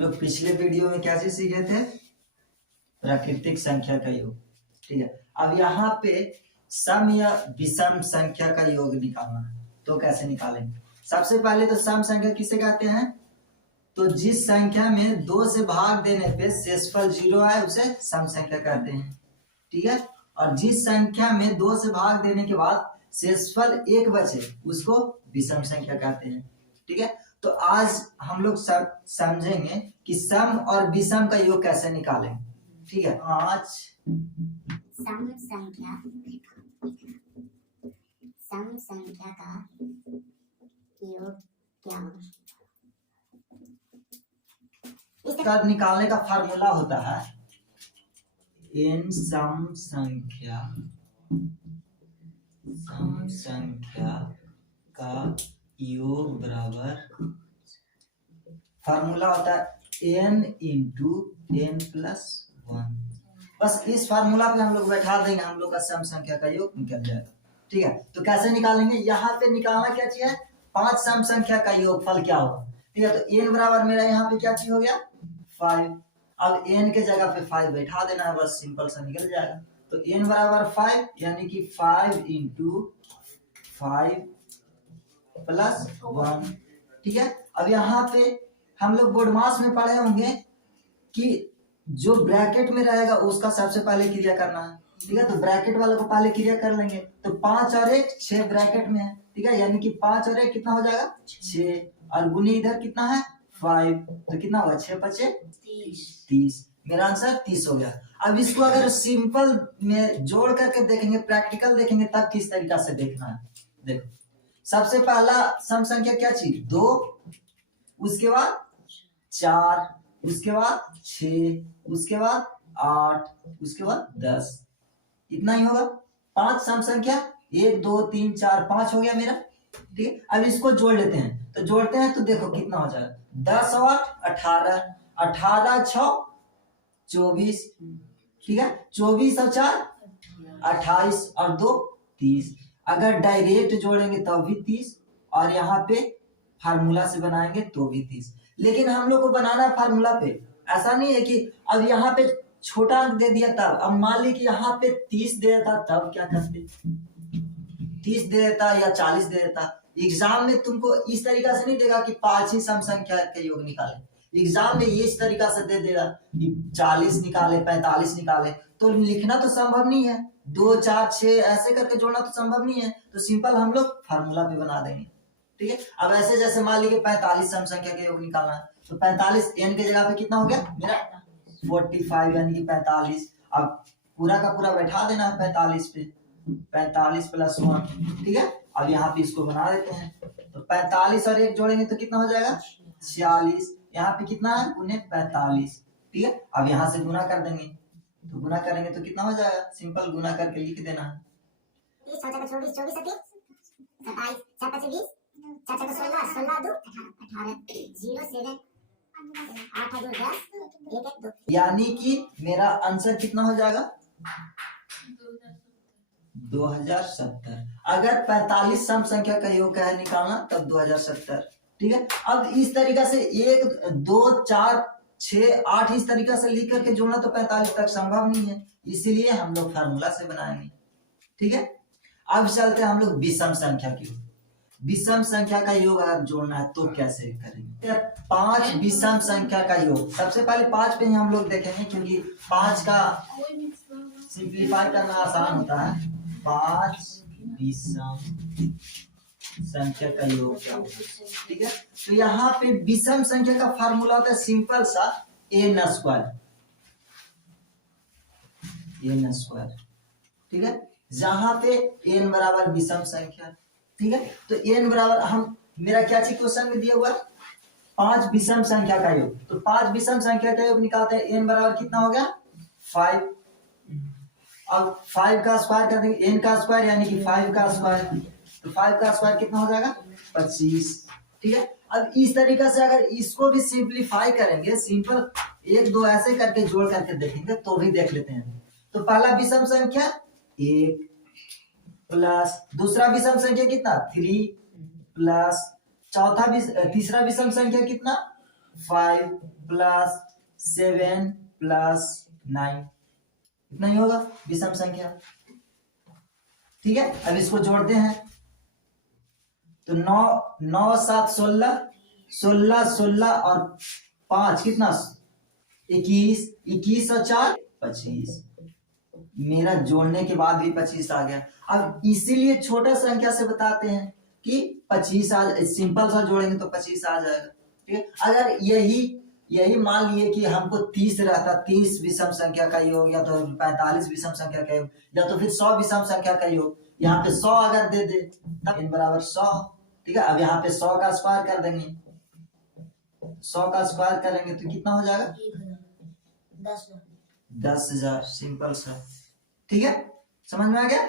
लोग पिछले वीडियो में क्या चीज सीखे थे? प्राकृतिक संख्या का योग। ठीक है, अब यहाँ पे सम या विषम संख्या का योग निकालना है, तो कैसे निकालेंगे? सबसे पहले तो सम संख्या किसे कहते हैं? तो जिस संख्या में 2 से भाग देने पे शेषफल 0 आए उसे सम संख्या कहते हैं। ठीक है, और जिस संख्या में 2 से भाग देने के बाद शेषफल 1 बचे उसको विषम संख्या कहते हैं। ठीक है, तो आज हम लोग सब समझेंगे कि सम और विषम का योग कैसे निकालें। ठीक है, आज सम संख्या का योग क्या होगा? इसका निकालने का फार्मूला होता है n सम संख्या का योग बराबर, फार्मूला होता है n इंटू n+1। बस इस फार्मूला पे हम लोग बैठा देंगे, हम लोग का सम संख्या का योग निकल जाएगा। ठीक है, तो कैसे निकालेंगे? यहाँ पे निकालना क्या चीज है? 5 सम संख्या का योगफल क्या होगा। ठीक है, तो n बराबर मेरा यहाँ पे क्या चीज हो गया? 5। अब n के जगह पे 5 बैठा देना है, बस सिंपल सा निकल जाएगा। तो n बराबर 5 यानी कि 5 इंटू 5 प्लस 1। ठीक है, अब यहाँ पे हम लोग बोर्ड मास में पढ़े होंगे कि जो ब्रैकेट में रहेगा उसका सबसे पहले क्रिया करना है। ठीक है, तो ब्रैकेट वाले को पहले क्रिया कर लेंगे। तो 5 और 1 6 ब्रैकेट में है। ठीक है, यानी कि 5 और 1 कितना हो जाएगा? 6, और गुनी इधर कितना है? 5, तो कितना होगा? 6 बचे 30। मेरा आंसर 30 हो गया। अब इसको अगर सिंपल में जोड़ करके देखेंगे, प्रैक्टिकल देखेंगे, तब किस तरीका से देखना है। देखो, सबसे पहला सम संख्या क्या चीज? 2, उसके बाद 4, उसके बाद 6, उसके बाद 8, उसके बाद 10। इतना ही होगा। 5 सम संख्या, 1 2 3 4 5 हो गया मेरा। ठीक है, अब इसको जोड़ लेते हैं। तो जोड़ते हैं तो देखो कितना हो जाएगा? 10 और 18, 18 6 24। ठीक है, 24 और 4 28 और 2 30। अगर डायरेक्ट जोड़ेंगे तो भी 30, और यहाँ पे फार्मूला से बनाएंगे तो भी 30। लेकिन हम लोग को बनाना है फार्मूला पे। ऐसा नहीं है कि अब यहाँ पे छोटा अंक दे दिया तब, अब मान ली कि यहाँ पे 30 दे देता तब क्या करते? 30 दे देता या 40 दे देता। एग्जाम में तुमको इस तरीका से नहीं देगा कि 5 ही सम संख्या का योग निकाले। एग्जाम में ये इस तरीका से दे देगा कि 40 निकाले, 45 निकाले, तो लिखना तो संभव नहीं है। 2 4 6 ऐसे करके जोड़ना तो संभव नहीं है। तो सिंपल हम लोग फार्मूला पे बना देंगे। ठीक है, अब ऐसे जैसे मान लीजिए 45 सम संख्या का योग निकालना है, तो 45 n के जगह पे कितना हो गया मेरा? 45 यानी कि 45। अब पूरा का पूरा बैठा देना है 45 पे, 45 प्लस 1। ठीक है, अब यहाँ पे इसको बना देते हैं। तो 45 और 1 जोड़ेंगे तो कितना हो जाएगा? 46। यहाँ पे कितना है? 45। ठीक है, अब यहाँ से गुना कर देंगे, तो गुना करेंगे तो कितना हो जाएगा? सिंपल गुना करके लिख देना है। 24 24 27 4 5 20 4 4 16 16 2 18 0 7 8 2 10 1 1 2। यानी कि मेरा आंसर कितना हो जाएगा? 2070। अगर 45 सम संख्या का योग है निकालना तब 2070। ठीक है, अब इस तरीका से 1 2 4 6 8 इस तरीका से लिख करके जोड़ना तो 45 तक संभव नहीं है, इसीलिए हम लोग फार्मूला से बनाएंगे। ठीक है, अब चलते हैं हम लोग विषम संख्या की। विषम संख्या का योग अगर जोड़ना है तो कैसे करेंगे? 5 विषम संख्या का योग। सबसे पहले 5 पे ही हम लोग देखेंगे, क्योंकि 5 का सिंप्लीफाई करना आसान होता है। 5 विषम संख्या का योग क्या होगा? ठीक है, तो यहाँ पे विषम संख्या का फार्मूला होता है सिंपल सा n²। ठीक है, जहां पे n बराबर विषम संख्या। ठीक है, तो n बराबर, हम मेरा क्या चीज क्वेश्चन में दिया हुआ है? 5 विषम संख्या का योग। तो 5 विषम संख्या का योग निकालते हैं। n बराबर कितना हो गया? 5। अब 5 का स्क्वायर कर देंगे, n का स्क्वायर यानी कि 5 का स्क्वायर। तो 5 का स्क्वायर कितना हो जाएगा? 25। ठीक है, अब इस तरीका से अगर इसको भी सिंप्लीफाई करेंगे, सिंपल 1 2 ऐसे करके जोड़ करके देखेंगे तो भी देख लेते हैं। तो पहला विषम संख्या 1 प्लस दूसरा विषम संख्या कितना? 3 प्लस तीसरा विषम संख्या कितना? 5 प्लस 7 प्लस 9, इतना ही होगा विषम संख्या। ठीक है, अब इसको जोड़ते हैं तो 9 9 7 16, 16 16 और 5 कितना 21, 21 और 4 25। मेरा जोड़ने के बाद भी 25 आ गया। अब इसीलिए छोटा संख्या से बताते हैं कि 25 सिंपल सा जोड़ेंगे तो 25 आ जाएगा। ठीक है, अगर यही मान लिए कि हमको 30 रहता, 30 विषम संख्या का योग, या तो 45 विषम संख्या का योग, या तो फिर 100 विषम संख्या का योग, यहाँ पे 100 अगर दे दे तब n बराबर 100। ठीक है, अब यहाँ पे 100 का स्क्वायर कर देंगे, 100 का स्क्वायर करेंगे तो कितना हो जाएगा 10,000। सिंपल सा। ठीक है, समझ में आ गया।